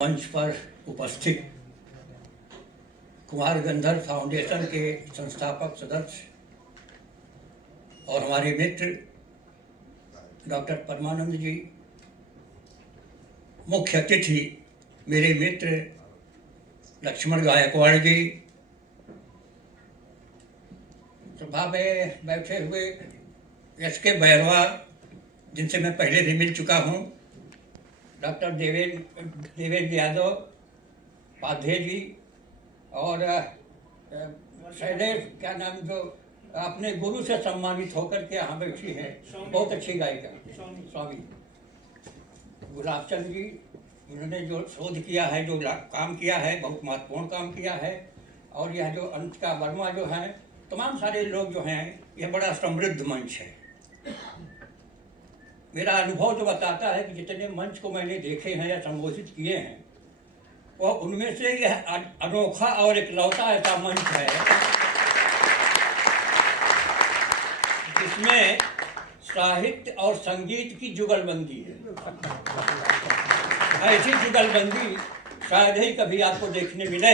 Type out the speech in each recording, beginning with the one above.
मंच पर उपस्थित कुमार गंधर्व फाउंडेशन के संस्थापक सदस्य और हमारे मित्र डॉक्टर परमानंद जी, मुख्य अतिथि मेरे मित्र लक्ष्मण गायकवाड़ जी, सभा में बैठे हुए एस.के. बैरवा जिनसे मैं पहले भी मिल चुका हूँ, डॉक्टर देवेंद्र यादव पाधे जी और शैलेश क्या नाम जो अपने गुरु से सम्मानित होकर के यहाँ बैठी है, बहुत अच्छी गायिका स्वामी गुलाबचंद जी, उन्होंने जो शोध किया है, जो काम किया है, बहुत महत्वपूर्ण काम किया है। और यह जो अंशिका वर्मा जो है, तमाम सारे लोग जो हैं, यह बड़ा समृद्ध मंच है। मेरा अनुभव जो बताता है कि जितने मंच को मैंने देखे हैं या संबोधित किए हैं, वह उनमें से यह अनोखा और इकलौता ऐसा मंच है जिसमें साहित्य और संगीत की जुगलबंदी है। ऐसी जुगलबंदी शायद ही कभी आपको देखने मिले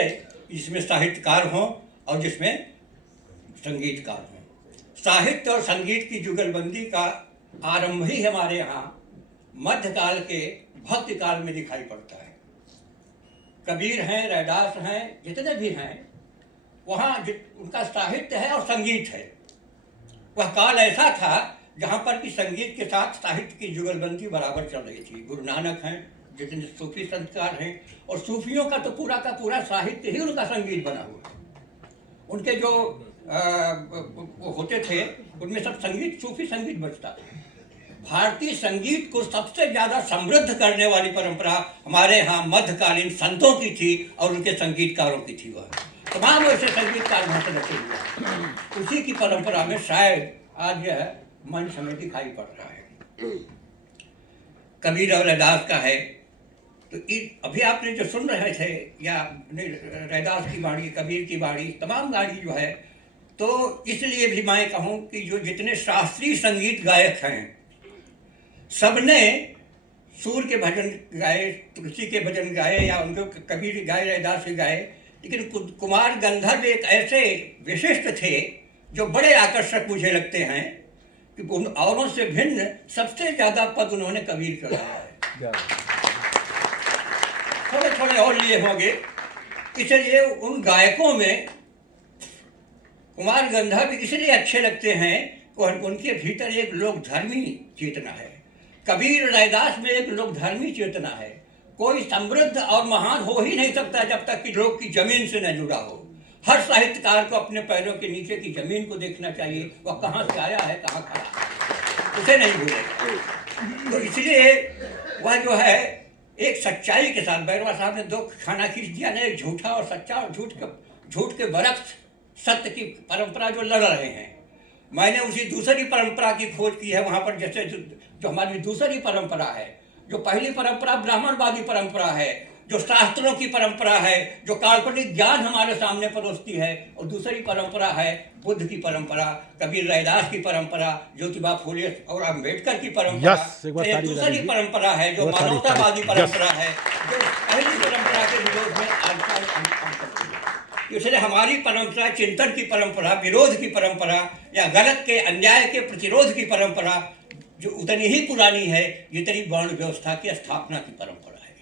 जिसमें साहित्यकार हों और जिसमें संगीतकार हों। साहित्य और संगीत की जुगलबंदी का आरंभ ही हमारे यहाँ मध्यकाल के भक्ति काल में दिखाई पड़ता है। कबीर हैं, रैदास हैं, जितने भी हैं, वहाँ उनका साहित्य है और संगीत है। वह काल ऐसा था जहाँ पर कि संगीत के साथ साहित्य की जुगलबंदी बराबर चल रही थी। गुरु नानक हैं, जितने सूफी संस्कार हैं, और सूफियों का तो पूरा का पूरा साहित्य ही उनका संगीत बना हुआ है। उनके जो होते थे उनमें सब संगीत, सूफी संगीत बजता था। भारतीय संगीत को सबसे ज़्यादा समृद्ध करने वाली परंपरा हमारे यहाँ मध्यकालीन संतों की थी और उनके संगीतकारों की थी। वह तमाम ऐसे संगीतकार वहाँ से रखे हुए, उसी की परंपरा में शायद आज यह मंच हमें दिखाई पड़ रहा है। कबीर और रैदास का है, तो अभी आपने जो सुन रहे थे, या रैदास की बाणी, कबीर की बाणी, तमाम गाड़ी जो है, तो इसलिए भी मैं कहूँ कि जो जितने शास्त्रीय संगीत गायक हैं, सबने सूर के भजन गाए, तुलसी के भजन गाए, या उनको कबीर गाए, रैदास के गाए, लेकिन कुमार गंधर्व एक ऐसे विशिष्ट थे जो बड़े आकर्षक मुझे लगते हैं कि उन औरों से भिन्न सबसे ज़्यादा पद उन्होंने कबीर को गाया है। थोड़े थोड़े और लिए होंगे, इसलिए उन गायकों में कुमार गंधर्व इसलिए अच्छे लगते हैं कि उनके भीतर एक लोक धर्मी चेतना है। कबीर रैदास में एक लोक धर्मी चेतना है। कोई समृद्ध और महान हो ही नहीं सकता जब तक कि लोग की जमीन से न जुड़ा हो। हर साहित्यकार को अपने पैरों के नीचे की जमीन को देखना चाहिए, वह कहाँ से आया है, कहाँ खड़ा है, उसे नहीं भूलेगा। तो इसलिए वह जो है एक सच्चाई के साथ, बैरवा साहब ने 2 खाना खींच दिया ना, एक झूठा और सच्चा, और झूठ के बरक्स सत्य की परंपरा जो लड़ रहे हैं। मैंने उसी दूसरी परंपरा की खोज की है। वहाँ पर जैसे जो हमारी दूसरी परंपरा है, जो पहली परंपरा ब्राह्मणवादी परंपरा है, जो शास्त्रों की परंपरा है, जो काल्पनिक ज्ञान हमारे सामने परोसती है, और दूसरी परंपरा है बुद्ध की परंपरा, कबीर रैदास की परंपरा, ज्योतिबा फुले और अम्बेडकर की परंपरा। दूसरी परंपरा है जो मानवतावादी परंपरा है, जो पहली परंपरा के विरोध में इसलिए हमारी परंपरा चिंतन की परंपरा, विरोध की परंपरा, या गलत के अन्याय के प्रतिरोध की परंपरा जो उतनी ही पुरानी है जितनी वर्ण व्यवस्था की स्थापना की परंपरा है।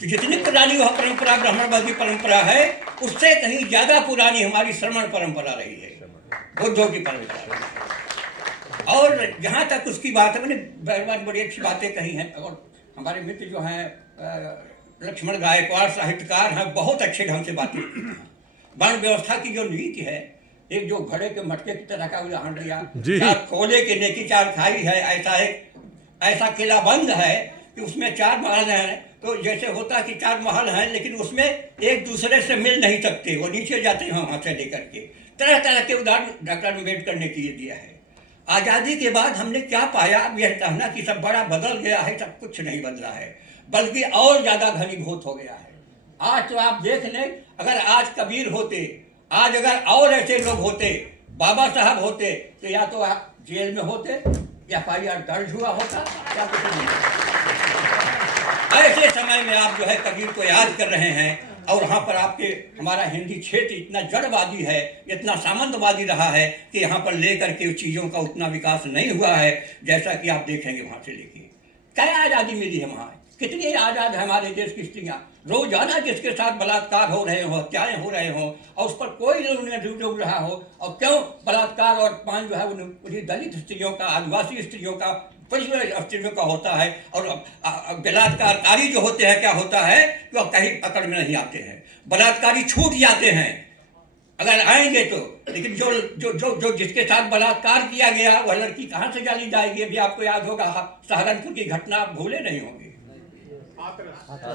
तो जितनी पुरानी वह परंपरा ब्राह्मणवादी परंपरा है, उससे कहीं ज्यादा पुरानी हमारी श्रमण परंपरा रही है, बुद्धों की परंपरा। और जहाँ तक उसकी बात है, मैंने बड़ी अच्छी बातें कही हैं। और हमारे मित्र जो हैं लक्ष्मण गायकवाड़ साहित्यकार हैं, बहुत अच्छे ढंग से बातें की हैं। वर्ण व्यवस्था की जो नीति है, एक जो घड़े के मटके की तरह का उदाहरण दिया, 4 कोले के नेकी 4 खाई है, ऐसा किला बंद है कि उसमें 4 महल हैं। तो जैसे होता कि 4 महल हैं, लेकिन उसमें एक दूसरे से मिल नहीं सकते, वो नीचे जाते हैं वहाँ से लेकर के। तरह तरह के उदाहरण डॉक्टर अम्बेडकर ने दिया है। आज़ादी के बाद हमने क्या पाया? अब यह कहना कि सब बड़ा बदल गया है, सब कुछ नहीं बदला है, बल्कि और ज़्यादा घनीभूत हो गया है। आज तो आप देख लें, अगर आज कबीर होते, आज अगर और ऐसे लोग होते, बाबा साहब होते, तो या तो आप जेल में होते, या FIR दर्ज हुआ होता, या कुछ नहीं। ऐसे समय में आप जो है कबीर को याद कर रहे हैं, और वहाँ पर आपके हमारा हिंदी क्षेत्र इतना जड़वादी है, इतना सामंतवादी रहा है कि यहाँ पर लेकर के चीज़ों का उतना विकास नहीं हुआ है जैसा कि आप देखेंगे वहाँ से लेके। क्या आज़ादी मिली है वहाँ, कितनी आज़ाद है हमारे देश की स्त्रियाँ। रोजाना जिसके साथ बलात्कार हो रहे हो, हत्याएं हो रहे हो, और उस पर कोई नहीं डूब रहा हो, और क्यों बलात्कार और पान जो है वो दलित स्त्रियों का, आदिवासी स्त्रियों का, परिवार स्त्रियों का होता है। और बलात्कारकारी जो होते हैं क्या होता है कि वह कहीं पकड़ में नहीं आते हैं, बलात्कारी छूट जाते हैं अगर आएंगे तो। लेकिन जो जो जो जो जिसके साथ बलात्कार किया गया वह लड़की कहाँ से जानी जाएगी। अभी आपको याद होगा सहारनपुर की घटना, आप भूले नहीं होंगे,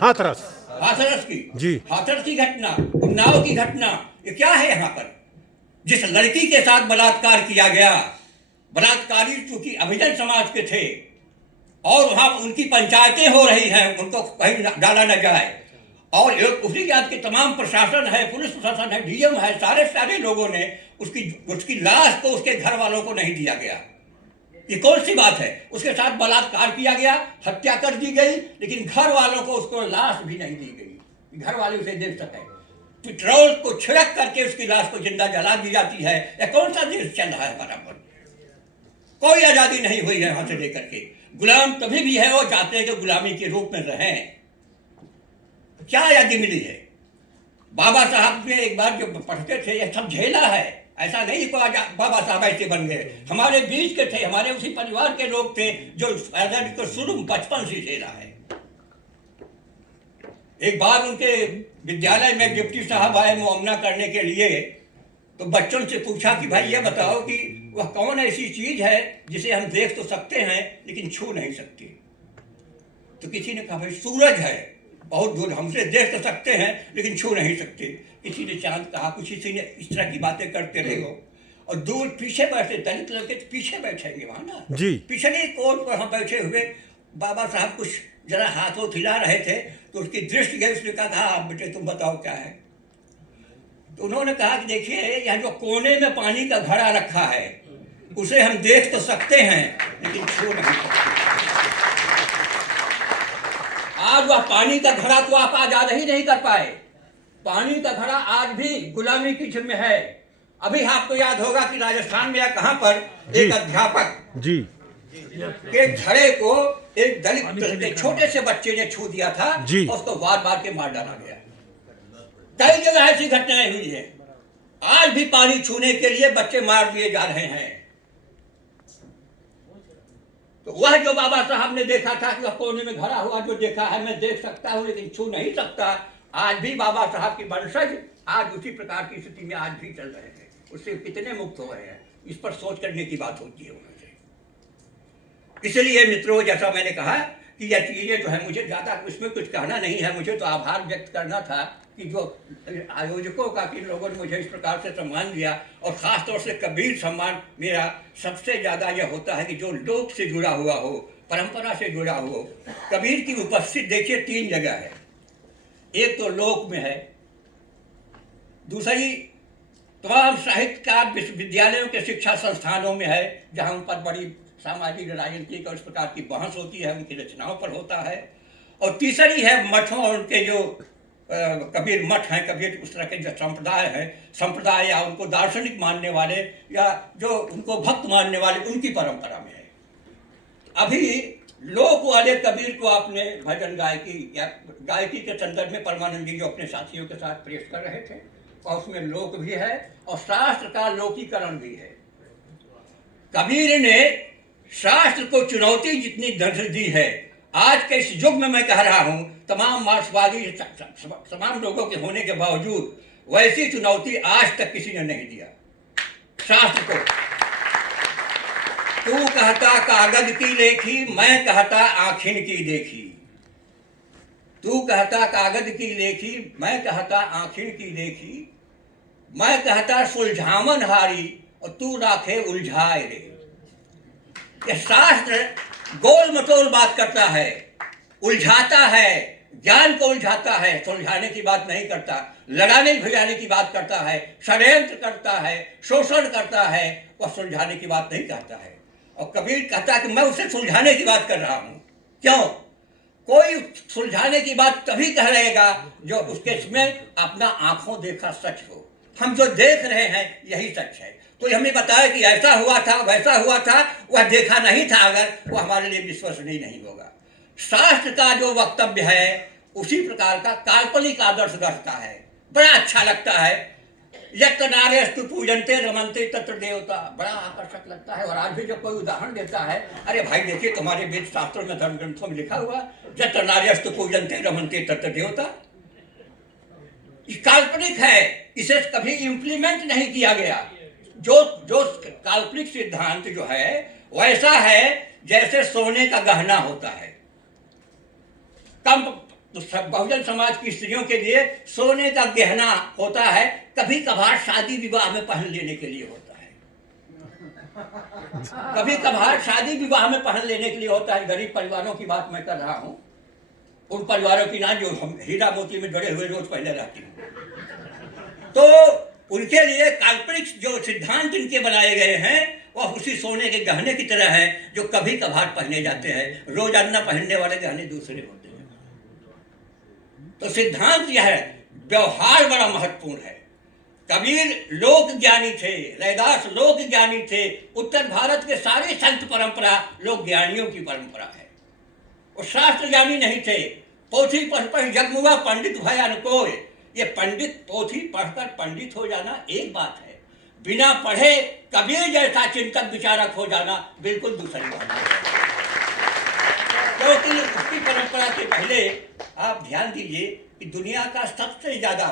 हाथरस की जी, हाथरस की घटना, उन्नाव की घटना। ये क्या है यहाँ पर, जिस लड़की के साथ बलात्कार किया गया, बलात्कारी चूंकि अभिजन समाज के थे और वहां उनकी पंचायतें हो रही हैं, उनको कहीं डाला न जाए, और उसी जात के तमाम प्रशासन है, पुलिस प्रशासन है, डीएम है, सारे लोगों ने उसकी लाश को उसके घर वालों को नहीं दिया गया। ये कौन सी बात है। उसके साथ बलात्कार किया गया, हत्या कर दी गई, लेकिन घर वालों को उसको लाश भी नहीं दी गई, घर वाले उसे देख सके। पेट्रोल को छिड़क करके उसकी लाश को जिंदा जला दी जाती है। यह कौन सा देश चल रहा है हमारा पर। कोई आजादी नहीं हुई है वहां से लेकर के। गुलाम तभी भी है वो चाहते हैं कि गुलामी के रूप में रहें। क्या आजादी मिली है। बाबा साहब ने एक बार जो पढ़ते थे, यह सब झेला है, ऐसा नहीं को बाबा साहब ऐसे बन गए, हमारे बीच के थे, हमारे उसी परिवार के लोग थे जो आजादी को शुरू बचपन से झेला है। एक बार उनके विद्यालय में डिप्टी साहब आए मुआमना करने के लिए, तो बच्चों से पूछा कि भाई ये बताओ कि वह कौन ऐसी चीज है जिसे हम देख तो सकते हैं लेकिन छू नहीं सकते। तो किसी ने कहा भाई सूरज है, बहुत दूर, हमसे देख तो सकते हैं लेकिन छू नहीं सकते। किसी ने चांद कहा, किसी ने इस तरह की बातें करते रहे हो। और दूर पीछे बैठे दलित लड़के तो पीछे बैठेंगे वहां ना जी, पिछले कोण पर हम बैठे हुए बाबा साहब कुछ जरा हाथों हिला रहे थे, तो उसकी दृष्टि गई, उसने कहा आप बेटे तुम बताओ क्या है। तो उन्होंने कहा कि देखिए यह जो कोने में पानी का घड़ा रखा है उसे हम देख तो सकते हैं लेकिन छू नहीं सकते। आज वह पानी का घड़ा तो आप आजाद ही नहीं कर पाए। पानी का घड़ा आज भी गुलामी की जिम्मे है। अभी आपको याद होगा कि राजस्थान में या कहां पर एक अध्यापक जी के घड़े को एक दलित छोटे से बच्चे ने छू दिया था और उसको बार के मार डाला गया। कई जगह ऐसी घटनाएं हुई है। आज भी पानी छूने के लिए बच्चे मार दिए जा रहे हैं। तो वह जो बाबा साहब ने देखा था कि वह कोने में घड़ा हुआ जो देखा है, मैं देख सकता हूं लेकिन छू नहीं सकता, आज भी बाबा साहब की वंशज आज उसी प्रकार की स्थिति में आज भी चल रहे हैं। उससे कितने मुक्त हो रहे हैं, इस पर सोच करने की बात होती है वहां से। इसलिए मित्रों, जैसा मैंने कहा कि यह चीजें जो है, मुझे ज्यादा इसमें कुछ कहना नहीं है, मुझे तो आभार व्यक्त करना था कि जो आयोजकों का, कि लोगों ने मुझे इस प्रकार से सम्मान दिया। और ख़ास तौर से कबीर सम्मान मेरा सबसे ज़्यादा यह होता है कि जो लोक से जुड़ा हुआ हो, परंपरा से जुड़ा हो। कबीर की उपस्थिति देखिए 3 जगह है। एक तो लोक में है, दूसरी तमाम साहित्यकार विश्वविद्यालयों के शिक्षा संस्थानों में है, जहाँ उन पर बड़ी सामाजिक राजनीतिक और इस प्रकार की बहस होती है, उनकी रचनाओं पर होता है। और तीसरी है मठों और उनके जो कबीर मठ हैं, कबीर उस तरह के जो संप्रदाय या उनको दार्शनिक मानने वाले या जो उनको भक्त मानने वाले, उनकी परंपरा में है। अभी लोक वाले कबीर को आपने भजन गायकी या गायकी के संदर्भ में परमानंद जी जो अपने साथियों के साथ पेश कर रहे थे, और उसमें लोक भी है और शास्त्र का लोकीकरण भी है। कबीर ने शास्त्र को चुनौती जितनी दर्ज दी है, आज के इस युग में मैं कह रहा हूं, तमाम मार्क्सवादी तमाम लोगों के होने के बावजूद वैसी चुनौती आज तक किसी ने नहीं दिया शास्त्र को। तू कहता कागज की लेखी, मैं कहता आखिन की देखी। तू कहता कागज की लेखी, मैं कहता आखिन की देखी। मैं कहता सुलझावन हारी और तू राखे उलझाए रे। यह शास्त्र गोल मटोल बात करता है, उलझाता है, ज्ञान को उलझाता है, सुलझाने की बात नहीं करता, लड़ाने भिड़ाने की बात करता है, षड्यंत्र करता है, शोषण करता है, वह सुलझाने की बात नहीं करता है। और कबीर कहता है कि मैं उसे सुलझाने की बात कर रहा हूं। क्यों? कोई सुलझाने की बात तभी कह रहेगा जो उसके इसमें अपना आंखों देखा सच हो। हम जो देख रहे हैं यही सच है। तो हमें बताया कि ऐसा हुआ था, वैसा हुआ था, वह देखा नहीं था, अगर वो हमारे लिए विश्वसनीय नहीं होगा। शास्त्र का जो वक्तव्य है उसी प्रकार का काल्पनिक आदर्श गढ़ता है। बड़ा अच्छा लगता है। यत्र नार्यस्तु पूजन्ते रमन्ते तत्र देवता, बड़ा आकर्षक लगता है। और आज भी जब कोई उदाहरण देता है, अरे भाई देखिए तुम्हारे वेद शास्त्रों में, धर्म ग्रंथों में लिखा हुआ यत्र नार्यस्तु पूजन्ते रमन्ते तत्र देवता, ये काल्पनिक है, इसे कभी इम्प्लीमेंट नहीं किया गया। जो जो काल्पनिक सिद्धांत जो है वैसा है जैसे सोने का गहना होता है। कम बहुजन समाज की स्त्रियों के लिए सोने का गहना होता है, कभी कभार शादी विवाह में पहन लेने के लिए होता है, कभी कभार शादी विवाह में पहन लेने के लिए होता है। गरीब परिवारों की बात मैं कर रहा हूं, उन परिवारों की ना जो हम हीरा मोती में जड़े हुए रोज पहले रहती हूँ। तो उनके लिए काल्पनिक जो सिद्धांत इनके बनाए गए हैं वह उसी सोने के गहने की तरह है जो कभी कभार पहने जाते हैं। रोजाना पहनने वाले गहने दूसरे होते हैं। तो सिद्धांत यह है, व्यवहार बड़ा महत्वपूर्ण है। कबीर लोक ज्ञानी थे, रैदास लोक ज्ञानी थे। उत्तर भारत के सारे संत परंपरा लोक ज्ञानियों की परंपरा है। वो शास्त्र ज्ञानी नहीं थे। पोथी पढ़ पढ़ जगमुआ पंडित भया न कोय, ये पंडित पोथी पढ़कर पंडित हो जाना एक बात है, बिना पढ़े कबीर जैसा चिंतक विचारक हो जाना बिल्कुल दूसरी बात है। क्योंकि उसकी परंपरा के पहले आप ध्यान दीजिए कि दुनिया का सबसे ज्यादा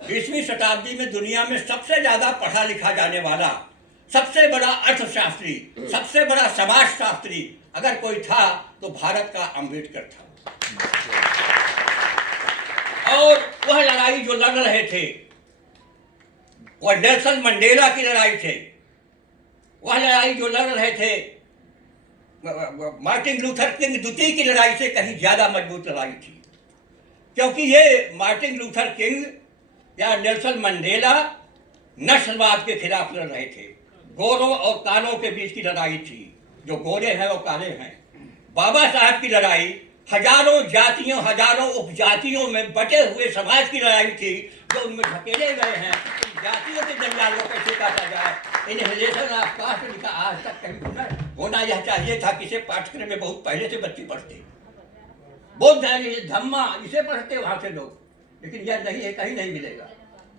20वीं शताब्दी में दुनिया में सबसे ज्यादा पढ़ा लिखा जाने वाला, सबसे बड़ा अर्थशास्त्री, सबसे बड़ा समाजशास्त्री अगर कोई था तो भारत का अंबेडकर था। और वह लड़ाई जो लड़ रहे थे वह नेल्सन मंडेला की लड़ाई थे। वह लड़ाई जो लड़ रहे थे मार्टिन लूथर किंग द्वितीय की लड़ाई से कहीं ज्यादा मजबूत लड़ाई थी। क्योंकि ये मार्टिन लूथर किंग या नेल्सन मंडेला नस्लवाद के खिलाफ लड़ रहे थे। गोरों और कालों के बीच की लड़ाई थी, जो गोरे हैं और काले हैं। बाबा साहब की लड़ाई हजारों जातियों, हजारों उपजातियों में बटे हुए समाज की लड़ाई थी, जो उनमें धकेले गए हैं। जातियों के जंजाल को कैसे काटा जाए, इन रिलेशन ऑफ कास्ट का आज तक कहीं होना यह चाहिए था। किसे पाठ्यक्रम में बहुत पहले से बच्चे पढ़ते, बौद्ध धम्मा इसे पढ़ते वहां से लोग, लेकिन यह नहीं है, कहीं नहीं मिलेगा।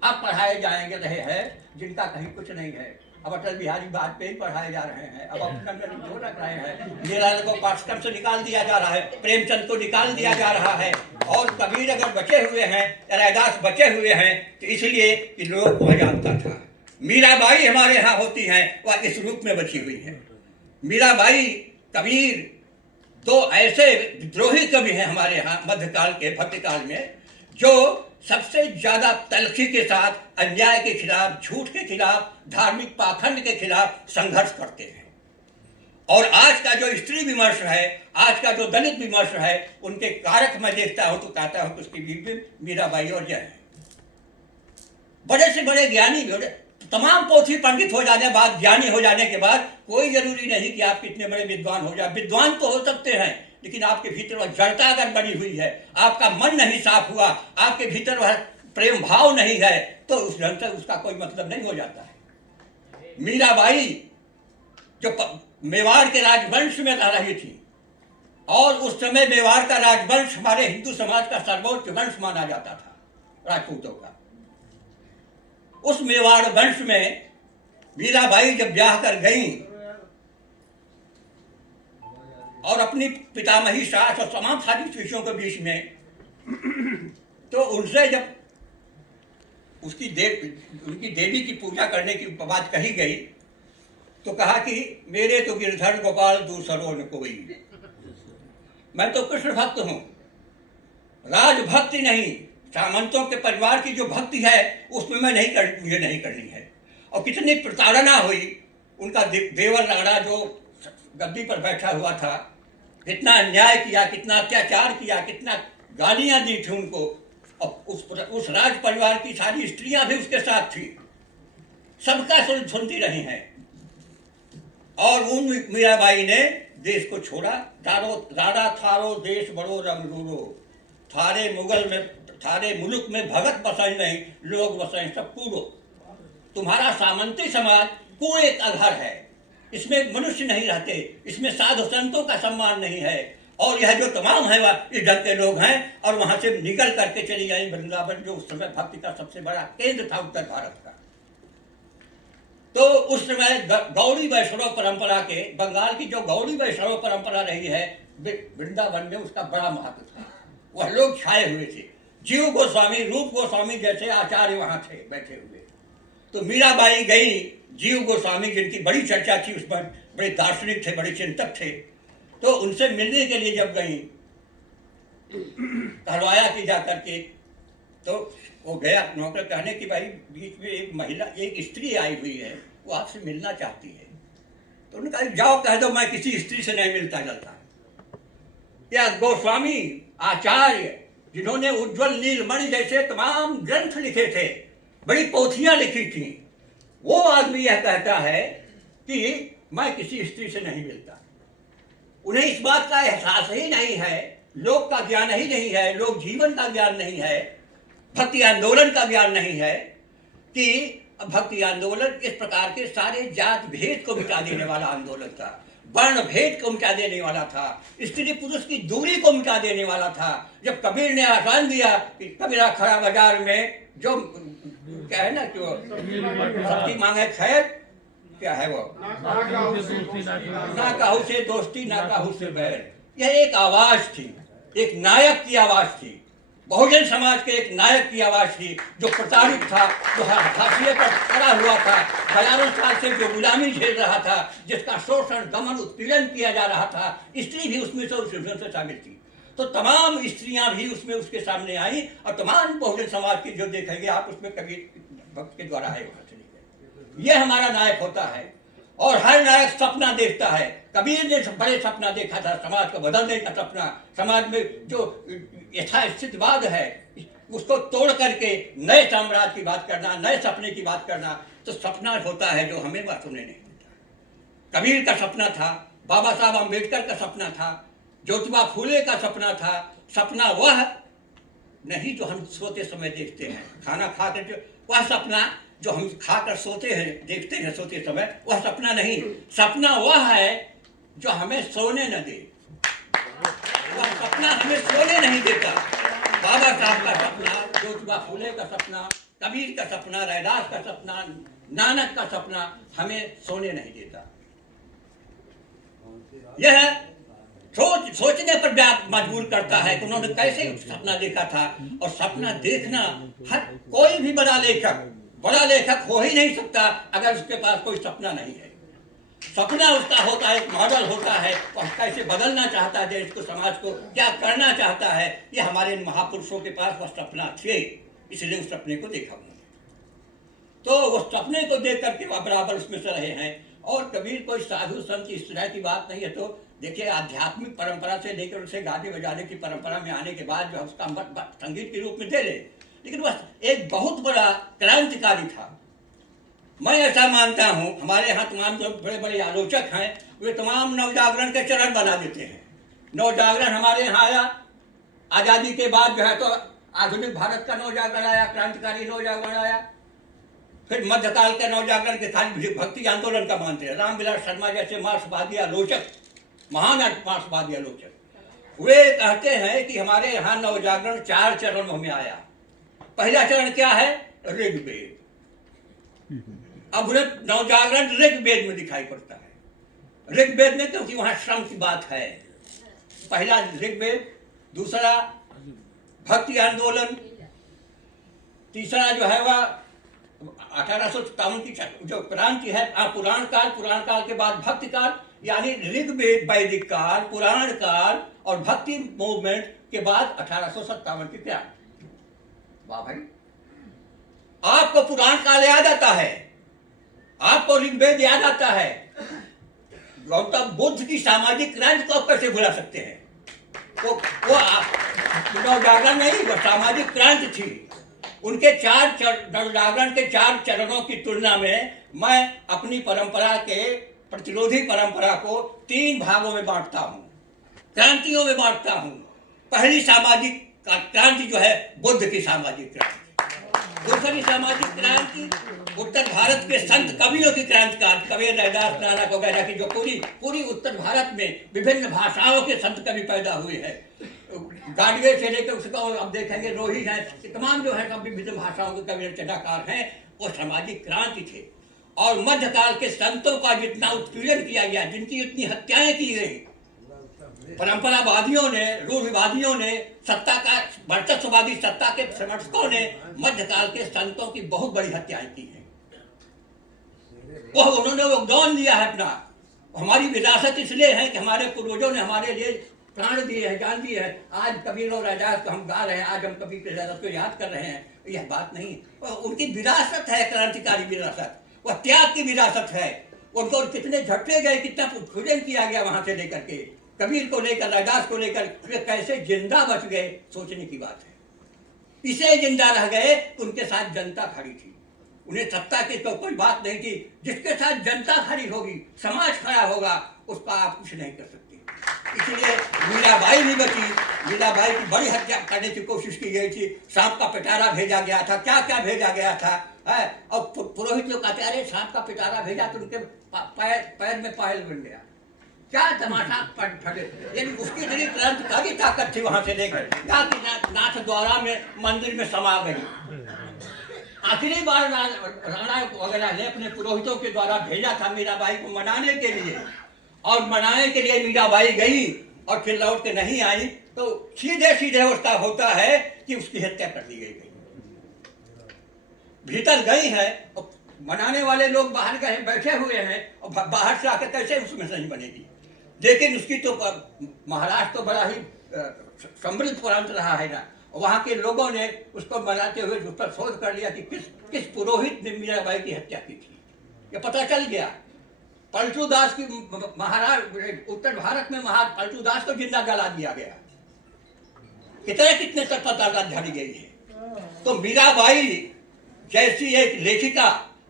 अब पढ़ाए जाएंगे रहे हैं जिनका कहीं कुछ नहीं है। अब अटल बिहारी वाजपेयी पढ़ाए जा रहे हैं, अब अपना जो रख रहे हैं, मीरालाल को पाठ्यक्रम से निकाल दिया जा रहा है, प्रेमचंद को निकाल दिया जा रहा है। और कबीर अगर बचे हुए हैं, रैदास बचे हुए हैं तो इसलिए कि लोग वह जानता था। मीराबाई हमारे यहाँ होती हैं, वह इस रूप में बची हुई है। मीराबाई, कबीर दो ऐसे विद्रोही कवि हैं हमारे यहाँ मध्यकाल के, भक्तिकाल में, जो सबसे ज्यादा तलखी के साथ अन्याय के खिलाफ, झूठ के खिलाफ, धार्मिक पाखंड के खिलाफ संघर्ष करते हैं। और आज का जो स्त्री विमर्श है, आज का जो दलित विमर्श है, उनके कारक मैं देखता हूं तो कहता हूं कि उसकी बीवी मीराबाई और जय है। बड़े से बड़े ज्ञानी, तमाम पोथी पंडित हो जाने बाद, ज्ञानी हो जाने के बाद कोई जरूरी नहीं कि आप कितने बड़े विद्वान हो जाए। विद्वान तो हो सकते हैं, लेकिन आपके भीतर वह जड़ता अगर बनी हुई है, आपका मन नहीं साफ हुआ, आपके भीतर वह प्रेम भाव नहीं है, तो उस ढंग से उसका कोई मतलब नहीं हो जाता है। मीराबाई जो मेवाड़ के राजवंश में रह रही थी, और उस समय मेवाड़ का राजवंश हमारे हिंदू समाज का सर्वोच्च वंश माना जाता था, राजपूतों का। उस मेवाड़ वंश में मीराबाई जब ब्याह कर गई और अपनी पितामही सास और तमाम सारी शिष्यों के बीच में, तो उनसे जब उनकी देवी की पूजा करने की बात कही गई तो कहा कि मेरे तो गिरधर गोपाल दूसरो न कोई, मैं तो कृष्ण भक्त हूं, राजभक्ति नहीं, सामंतों के परिवार की जो भक्ति है उसमें मुझे नहीं करनी है। और कितनी प्रताड़ना हुई, उनका देवर राणा जो गद्दी पर बैठा हुआ था, कितना अन्याय किया, कितना अत्याचार किया, कितना गालियां दी थी उनको। और उस राज परिवार की सारी स्त्रियां भी उसके साथ थी, सबका सुनती रही हैं। और उन मीराबाई ने देश को छोड़ा। राडा थारो देश बड़ो रंगरूरो, थारे मुल्क में भगत बसाई नहीं, लोग बसाई सब कूड़ो। तुम्हारा सामंती समाज कूड़े का घर है, इसमें मनुष्य नहीं रहते, इसमें साधु संतों का सम्मान नहीं है, और यह जो तमाम है वह इस ढंग के लोग हैं। और वहां से निकल करके चली गई वृंदावन, जो उस समय भक्ति का सबसे बड़ा केंद्र था उत्तर भारत का। तो उस समय गौड़ी वैष्णव परंपरा के, बंगाल की जो गौड़ी वैष्णव परंपरा रही है, वृंदावन में उसका बड़ा महत्व था। वह लोग छाए हुए थे। जीव गोस्वामी, रूप गोस्वामी जैसे आचार्य वहां थे बैठे हुए। तो मीराबाई गई, जीव गोस्वामी जिनकी बड़ी चर्चा थी, उसमें बड़े दार्शनिक थे, बड़े चिंतक थे, तो उनसे मिलने के लिए जब गई, कहलवाया कि जा करके, तो वो गया नौकर कहने की भाई बीच में एक महिला, एक स्त्री आई हुई है, वो आपसे मिलना चाहती है। तो उन्होंने कहा जाओ कह दो मैं किसी स्त्री से नहीं मिलता जलता। या गोस्वामी आचार्य जिन्होंने उज्ज्वल नीलमणि जैसे तमाम ग्रंथ लिखे थे, बड़ी पोथियां लिखी थी, वो आदमी यह कहता है कि मैं किसी स्त्री से नहीं मिलता। उन्हें इस बात का एहसास ही नहीं है, लोक का ज्ञान ही नहीं है, लोक जीवन का ज्ञान नहीं है, भक्ति आंदोलन का ज्ञान नहीं है कि भक्ति आंदोलन इस प्रकार के सारे जात भेद को मिटा देने वाला आंदोलन था, वर्ण भेद को मिटा देने वाला था, स्त्री पुरुष की दूरी को मिटा देने वाला था। जब कबीर ने आह्वान दिया कि कबीरा खड़ा बाजार में, जो क्या है ना, जो सबकी मांगे खैर, क्या है वो, ना काहू से दोस्ती ना काहू से बैर। यह एक आवाज थी, एक नायक की आवाज थी, बहुजन समाज के एक नायक की आवाज थी, जो प्रताड़ित था, जो हाशिए पर खड़ा हुआ था, हजारों साल से जो गुलामी झेल रहा था, जिसका शोषण, दमन, उत्पीड़न किया जा रहा था। स्त्री भी उसमें से शामिल थी। तो तमाम स्त्रियां भी उसमें उसके सामने आई, और तमाम बहुजन समाज के जो देखेंगे आप, उसमें कबीर भक्त के द्वारा आए वहां चले गए। यह हमारा नायक होता है, और हर नायक सपना देखता है। कबीर ने बड़े सपना देखा था, समाज को बदलने का सपना, समाज में जो यथास्थितिवाद है उसको तोड़ करके नए साम्राज्य की बात करना, नए सपने की बात करना। तो सपना होता है जो हमें वह सुनने नहीं देता। कबीर का सपना था, बाबा साहब अम्बेडकर का सपना था, ज्योतिबा फूले का सपना था। सपना वह नहीं जो हम सोते समय देखते हैं, खाना खा कर वह सपना जो हम खाकर सोते हैं, देखते हैं सोते समय, वह सपना नहीं। सपना वह है जो हमें सोने न दे, वह सपना हमें सोने नहीं देता। बाबा साहब का सपना, ज्योतिबा फूले का सपना, कबीर का सपना, रैदास का सपना, नानक का सपना हमें सोने नहीं देता। यह सोचने पर मजबूर करता है कि उन्होंने कैसे सपना देखा था। और सपना देखना, हर कोई भी बड़ा लेखक हो ही नहीं सकता अगर उसके पास कोई सपना नहीं है। सपना उसका होता है, एक मॉडल होता है, वह कैसे बदलना चाहता है देश को, समाज को, क्या करना चाहता है। ये हमारे महापुरुषों के पास वह सपना थे, इसलिए उस सपने को देखा उन्होंने। तो उस सपने को देख करके वह बराबर उसमें से रहे हैं। और कबीर कोई साधु संत इस तरह की बात नहीं है। तो देखिए, आध्यात्मिक परंपरा से लेकर उसे गाने बजाने की परंपरा में आने के बाद जो उसका संगीत के रूप में दे ले, लेकिन वह एक बहुत बड़ा क्रांतिकारी था। मैं ऐसा मानता हूँ, हमारे यहाँ तमाम जो बड़े बड़े आलोचक हैं, वे तमाम नवजागरण के चरण बना देते हैं। नवजागरण हमारे यहाँ आया, आज़ादी के बाद जो है तो आधुनिक भारत का नवजागरण आया, क्रांतिकारी नवजागरण आया। फिर मध्यकाल के नवजागरण के खाली भक्ति आंदोलन का मानते हैं। रामविलास शर्मा जैसे मार्क्सवादी आलोचक, महान मार्क्सवादी आलोचक, वे कहते हैं कि हमारे यहाँ नवजागरण 4 चरणों में आया। पहला चरण क्या है? ऋग्वेद। अब नवजागरण ऋग्वेद में दिखाई पड़ता है। ऋग्वेद में, क्योंकि वहां श्रम की बात है। पहला ऋग्वेद, दूसरा भक्ति आंदोलन, तीसरा जो है वह 1857 की जो क्रांति है, पुराण काल के बाद भक्ति काल, यानी ऋग्वेद वैदिक काल, पुराण काल और भक्ति मूवमेंट के बाद 1857 की क्रांति। वाह भाई, आपको पुराण काल याद आता है, आपको ऋग्वेद याद आता है। गौतम बुद्ध की सामाजिक क्रांति को आप कैसे भुला सकते हैं? वो नवजागरण नहीं, वो सामाजिक क्रांति थी। उनके नवजागरण के 4 चरणों की तुलना में मैं अपनी परंपरा के प्रतिरोधी परंपरा को 3 भागों में बांटता हूँ, क्रांतियों में बांटता हूँ। पहली सामाजिक क्रांति जो है बुद्ध की सामाजिक क्रांति, दूसरी सामाजिक क्रांति उत्तर भारत के संत कवियों की क्रांति का, कबीर, रैदास, नानक वगैरह की जो पूरी उत्तर भारत में विभिन्न भाषाओं के संत कवि पैदा हुए हैं। गाडगे से लेकर उसको अब देखेंगे रोही है, तमाम जो है सब विभिन्न भाषाओं के कवि रचनाकार हैं, वो सामाजिक क्रांति थे। और मध्यकाल के संतों का जितना उत्पीड़न किया गया, जिनकी इतनी हत्याएं की गई, परंपरावादियों ने, रूढ़िवादियों ने, सत्ता का वर्चस्ववादी सत्ता के समर्थकों ने मध्यकाल के संतों की बहुत बड़ी हत्याएं की हैं। उन्होंने योगदान दिया है अपना। हमारी विरासत इसलिए है कि हमारे पूर्वजों ने हमारे लिए प्राण दिए हैं, जान दी है। आज कबीर और रैदास को हम गा रहे हैं, आज हम कबीर रैदास को याद कर रहे हैं, यह बात नहीं। उनकी विरासत है, क्रांतिकारी विरासत, वह त्याग की विरासत है। उनको कितने झटके गए, कितना उत्पीड़न किया गया वहां से लेकर के, कबीर को लेकर, रैदास को लेकर, वे कैसे जिंदा बच गए, सोचने की बात है। इसे जिंदा रह गए, उनके साथ जनता खड़ी थी। उन्हें सत्ता की तो कोई बात नहीं थी। जिसके साथ जनता खड़ी होगी, समाज खड़ा होगा, उसका आप कुछ नहीं कर सकते। इसलिए मीराबाई भी बची। मीराबाई की बड़ी हत्या करने की कोशिश की गई थी, सांप का पिटारा भेजा गया था, क्या क्या भेजा गया था, है। और पुरोहित लोग कहते अरे सांप का पिटारा भेजा तो उनके पैर में पायल बन गया, क्या तमाशा फटे। लेकिन उसकी इतनी क्रांतिकारी ताकत थी वहां से लेकर नाथ द्वारा में मंदिर में समा गई। आखिरी बार राणा वगैरह ने अपने पुरोहितों के द्वारा भेजा था मीराबाई को मनाने के लिए, और मनाने के लिए मीराबाई गई और फिर लौट के नहीं आई, तो सीधे सीधे उसका होता है कि उसकी हत्या कर दी गई। भीतर गई है और मनाने वाले लोग बाहर गए बैठे हुए हैं, और बाहर से आकर कैसे उसमें सही बनेगी। लेकिन उसकी तो महाराष्ट्र तो बड़ा ही समृद्ध प्रांत रहा है ना, वहाँ के लोगों ने उसको मनाते हुए उस पर शोध कर लिया कि किस पुरोहित ने मीराबाई की हत्या की थी। ये पता चल गया। पलटू दास की महाराष्ट्र उत्तर भारत में पलटू दास को जिंदा जला दिया गया। कितने तक पता झाड़ी गई है। तो मीराबाई जैसी एक लेखिका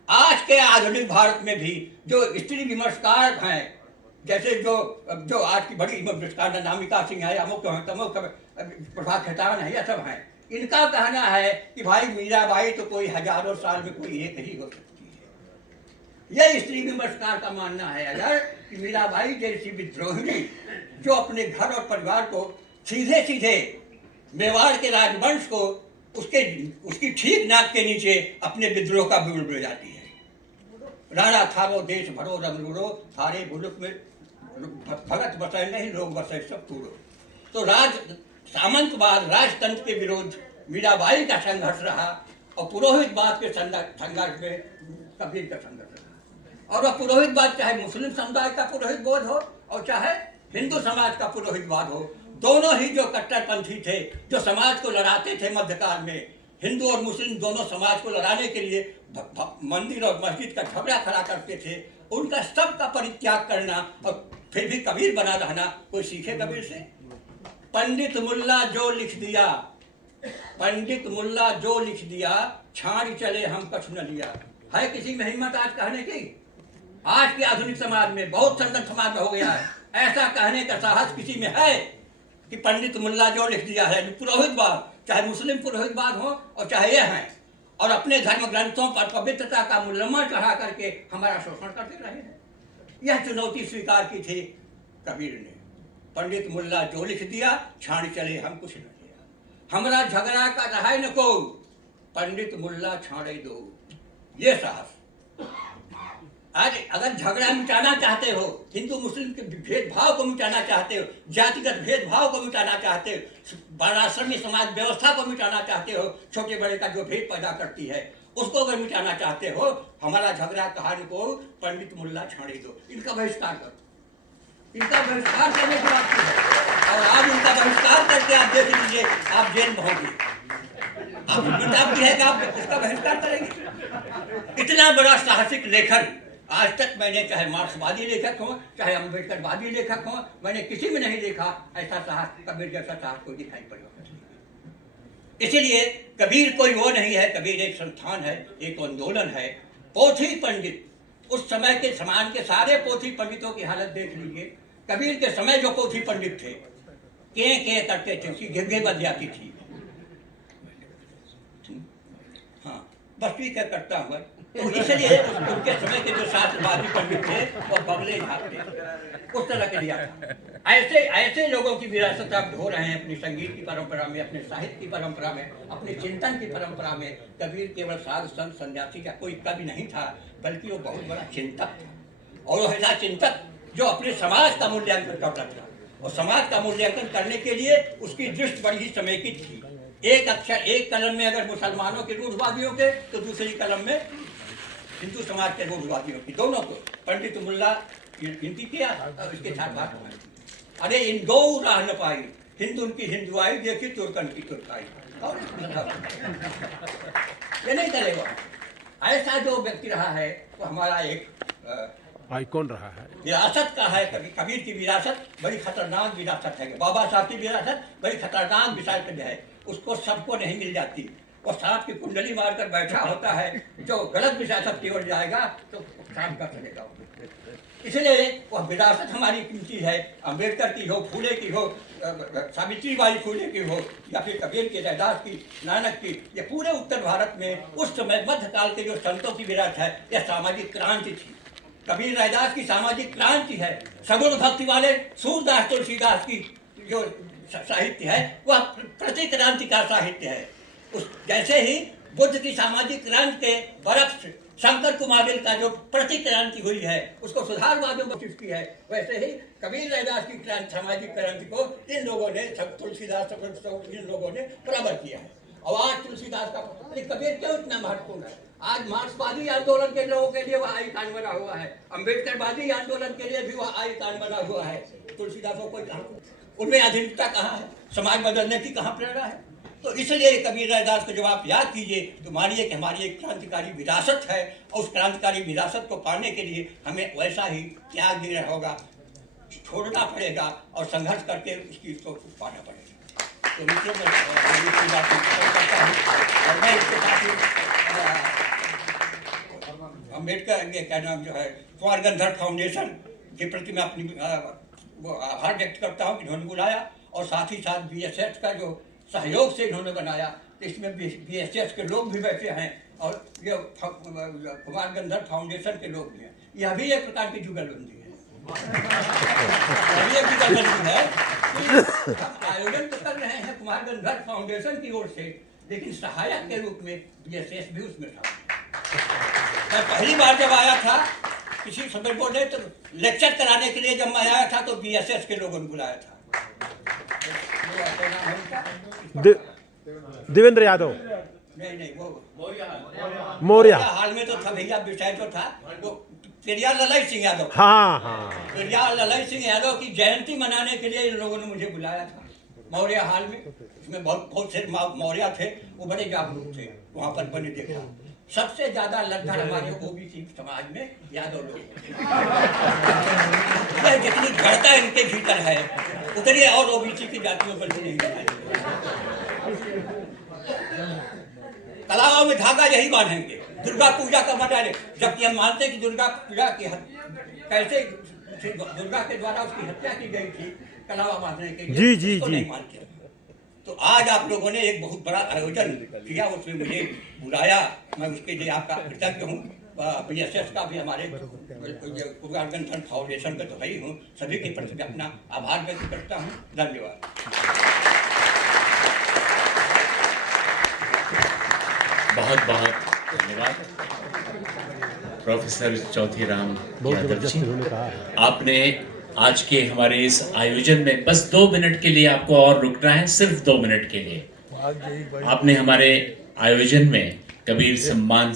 आज के आधुनिक भारत में भी जो स्त्री विमर्शकार हैं, जैसे जो आज की बड़ी विमर्शकार नामिका सिंह है, अमुक है, तमुक, प्रभा खेतान है, यह सब हैं, इनका कहना है कि भाई मीराबाई तो कोई हजारों साल में कोई एक ही हो सकती है। यह स्त्री विमर्शकार का मानना है अगर कि मीराबाई जैसी विद्रोहिणी जो अपने घर और परिवार को सीधे सीधे मेवाड़ के राजवंश को उसकी ठीक नाक के नीचे अपने विद्रोह का बिगुल बढ़ जाती है। राणा थारो देश भरो रंगरूरो, थारे मुल्क में भगत बसे नहीं लोग बसे सब तूरो। तो सामंतवाद राजतंत्र के विरोध मीराबाई का संघर्ष रहा, और पुरोहितवाद के संघर्ष में कबीर का संघर्ष रहा। और वह पुरोहितवाद चाहे मुस्लिम समुदाय का पुरोहितवाद हो और चाहे हिंदू समाज का पुरोहितवाद हो, दोनों ही जो कट्टरपंथी थे, जो समाज को लड़ाते थे मध्यकाल में, हिंदू और मुस्लिम दोनों समाज को लड़ाने के लिए मंदिर और मस्जिद का झगड़ा खड़ा करते थे, उनका सबका परित्याग करना और फिर भी कबीर बना रहना, कोई सीखे कबीर से। पंडित मुल्ला जो लिख दिया, पंडित मुल्ला जो लिख दिया, छाड़ चले हम कछ न लिया। है किसी में हिम्मत आज कहने की? आज के आधुनिक समाज में, बहुत संगत समाज में हो गया है, ऐसा कहने का साहस किसी में है कि पंडित मुल्ला जो लिख दिया है? पुरोहितवाद, चाहे मुस्लिम पुरोहितवाद हो और चाहे ये हैं, और अपने धर्म ग्रंथों पर पवित्रता का मुलम्मा चढ़ा करके हमारा शोषण करते रहे हैं। यह चुनौती स्वीकार की थी कबीर ने। पंडित मुल्ला जो लिख दिया, छाड़ चले हम कुछ न लिया। हमारा झगड़ा का रहा न को, पंडित मुल्ला छाड़े दो। ये साहस। आज अगर झगड़ा मिटाना चाहते हो, हिंदू मुस्लिम के भेदभाव को मिटाना चाहते हो, जातिगत भेदभाव को मिटाना चाहते हो, वर्णाश्रमी समाज व्यवस्था को मिटाना चाहते हो, छोटे बड़े का जो भेद पैदा करती है उसको अगर मिटाना चाहते हो, हमारा झगड़ा कहानी को पंडित मुल्ला छाड़े दो, इनका बहिष्कार करो। इनका बहिष्कार करने की बात है, और आज उनका बहिष्कार करके आप देख लीजिए, आप जेल में होंगे। आप किताब भी है कि आप इसका बहिष्कार करेंगे। इतना बड़ा साहसिक लेखन आज तक मैंने, चाहे मार्क्सवादी लेखक हो, चाहे अम्बेडकरवादी लेखक हो, मैंने किसी में नहीं देखा ऐसा साहस, कबीर जैसा साहस को दिखाई पड़ा। इसलिए कबीर कोई वो नहीं है, कबीर एक संस्थान है, एक आंदोलन है। पोथी पंडित उस समय के समाज के सारे पोथी पंडितों की हालत देख लीजिए। कबीर के समय जो पोथी पंडित थे के करते थे, उसकी गिरगे बच जाती थी। हाँ, बस ठीक है, करता हूँ। तो इसलिए उनके समय के जो शास्त्रवादी पंडित थे वो बगले झापते उस तरह के लिया था। ऐसे ऐसे लोगों की विरासत आप ढो रहे हैं अपनी संगीत की परंपरा में, अपने साहित्य की परंपरा में, अपने चिंतन की परंपरा में। कबीर केवल साधु संत सन्यासी का कोई कवि नहीं था, बल्कि वो बहुत बड़ा चिंतक था। और वो ऐसा चिंतक जो अपने समाज का मूल्यांकन करता था, और समाज का मूल्यांकन करने के लिए उसकी दृष्टि बड़ी ही समेकित थी। एक अक्षर, एक कलम में अगर मुसलमानों के रूढ़वादियों के, तो दूसरी कलम में हिंदू समाज के रूढ़वादियों की, दोनों को पंडित मुल्ला गिनती किया और इसके साथ बात बनाई। अरे इन दो राह न पाई, हिंदू की हिंदुआई देखी, तुर्कन की तुर्काई। और ये नहीं चलेगा। ऐसा जो व्यक्ति रहा है वो हमारा एक आइकॉन रहा है। विरासत का है। कबीर की विरासत बड़ी खतरनाक विरासत है। बाबा साहब की विरासत बड़ी खतरनाक विरासत है, उसको सबको नहीं मिल जाती। वो सांप की कुंडली मारकर बैठा होता है, जो गलत विरासत की ओर जाएगा तो सांप का चलेगा। इसलिए वह विरासत हमारी कीमती है। अम्बेडकर की हो, फूले की हो, सावित्रीबाई फूले की हो, या फिर कबीर की, रैदास की, नानक की, ये पूरे उत्तर भारत में उस समय मध्यकाल के जो संतों की विरासत है, यह सामाजिक क्रांति थी। कबीर रैदास की सामाजिक क्रांति है। सगुण भक्ति वाले सूरदास तुलसीदास की जो साहित्य है वह प्रति क्रांति का साहित्य है। उस जैसे ही बुद्ध की सामाजिक क्रांति के बरक्स शंकर कुमारिल का जो प्रति क्रांति हुई है, उसको सुधारवादियों को की है, वैसे ही कबीर रैदास की सामाजिक क्रांति को इन लोगों ने, तुलसीदास इन लोगों ने बराबर किया है। और आज तुलसीदास का कबीर क्यों इतना महत्वपूर्ण है? आज मार्क्सवादी आंदोलन के लोगों के लिए वह आइकॉन बना हुआ है, अम्बेडकरवादी आंदोलन के लिए भी वह आइकॉन बना हुआ है। तुलसीदास को कोई कहाँ, उनमें आधुनिकता कहाँ है? समाज बदलने की कहाँ प्रेरणा है? तो इसलिए कबीर रैदास को जब आप याद कीजिए तो मानिए कि हमारी एक क्रांतिकारी विरासत है, और उस क्रांतिकारी विरासत को पाने के लिए हमें वैसा ही त्याग देना होगा, छोड़ना पड़ेगा और संघर्ष करके उसको पाना पड़ेगा। तो मित्रों, मैं बात करता हूँ और मैं इसके साथ ही अम्बेडकर क्या नाम जो है कुमार गंधर्व फाउंडेशन के प्रति मैं अपनी वो आभार व्यक्त करता हूँ कि इन्होंने बुलाया, और साथ ही साथ BSS का जो सहयोग से इन्होंने बनाया, तो इसमें BSS के लोग भी बैठे हैं और ये कुमार गंधर्व फाउंडेशन के लोग भी हैं। यह भी एक प्रकार की जुगलबंदी है। यह जुगलबंदी है कि हम आयोजन तो कर रहे हैं कुमार गंधर्व फाउंडेशन की ओर से, लेकिन सहायक के रूप में BSS भी उसमें था। मैं पहली बार जब आया था किसी समय बोले तो लेक्चर कराने के लिए जब मैं आया था तो BSS के लोगों ने बुलाया था। देवेंद्र यादव नहीं वो मौर्य हाल में तो था भैया, विषय तो था वो पेरियार ललाई सिंह यादव। हाँ पेरियार ललाई सिंह यादव की जयंती मनाने के लिए इन लोगों ने मुझे बुलाया था मौर्य हाल में। इसमें बहुत से मौर्य थे, वो बड़े जागरूक थे। वहाँ पर मैंने देखा सबसे ज्यादा लद्दर हमारे OBC समाज में यादव लोग। जितनी घड़ता इनके भीतर है उतनी और OBC की जातियों पर नहीं है। कलाओं में धागा यही बांधेंगे, दुर्गा पूजा का मजा ले, जबकि हम मानते हैं कि दुर्गा पूजा की कैसे दुर्गा के द्वारा उसकी हत्या की गई थी कलावा बांधने के लिए, जी नहीं मानते। तो आज आप लोगों ने एक बहुत बड़ा आयोजन किया, उसमें मुझे बुलाया, मैं उसके लिए आपका कृतज्ञ हूँ। BSS का भी, हमारे कुमार गंधर्व फाउंडेशन का तो भाई हूँ, सभी के प्रति अपना आभार व्यक्त करता हूँ। धन्यवाद। बहुत बहुत धन्यवाद प्रोफेसर चौथीराम यादव जी। आपने आज के हमारे इस आयोजन में बस 2 मिनट के लिए आपको और रुकना है, सिर्फ 2 मिनट के लिए। आपने हमारे आयोजन में कबीर सम्मान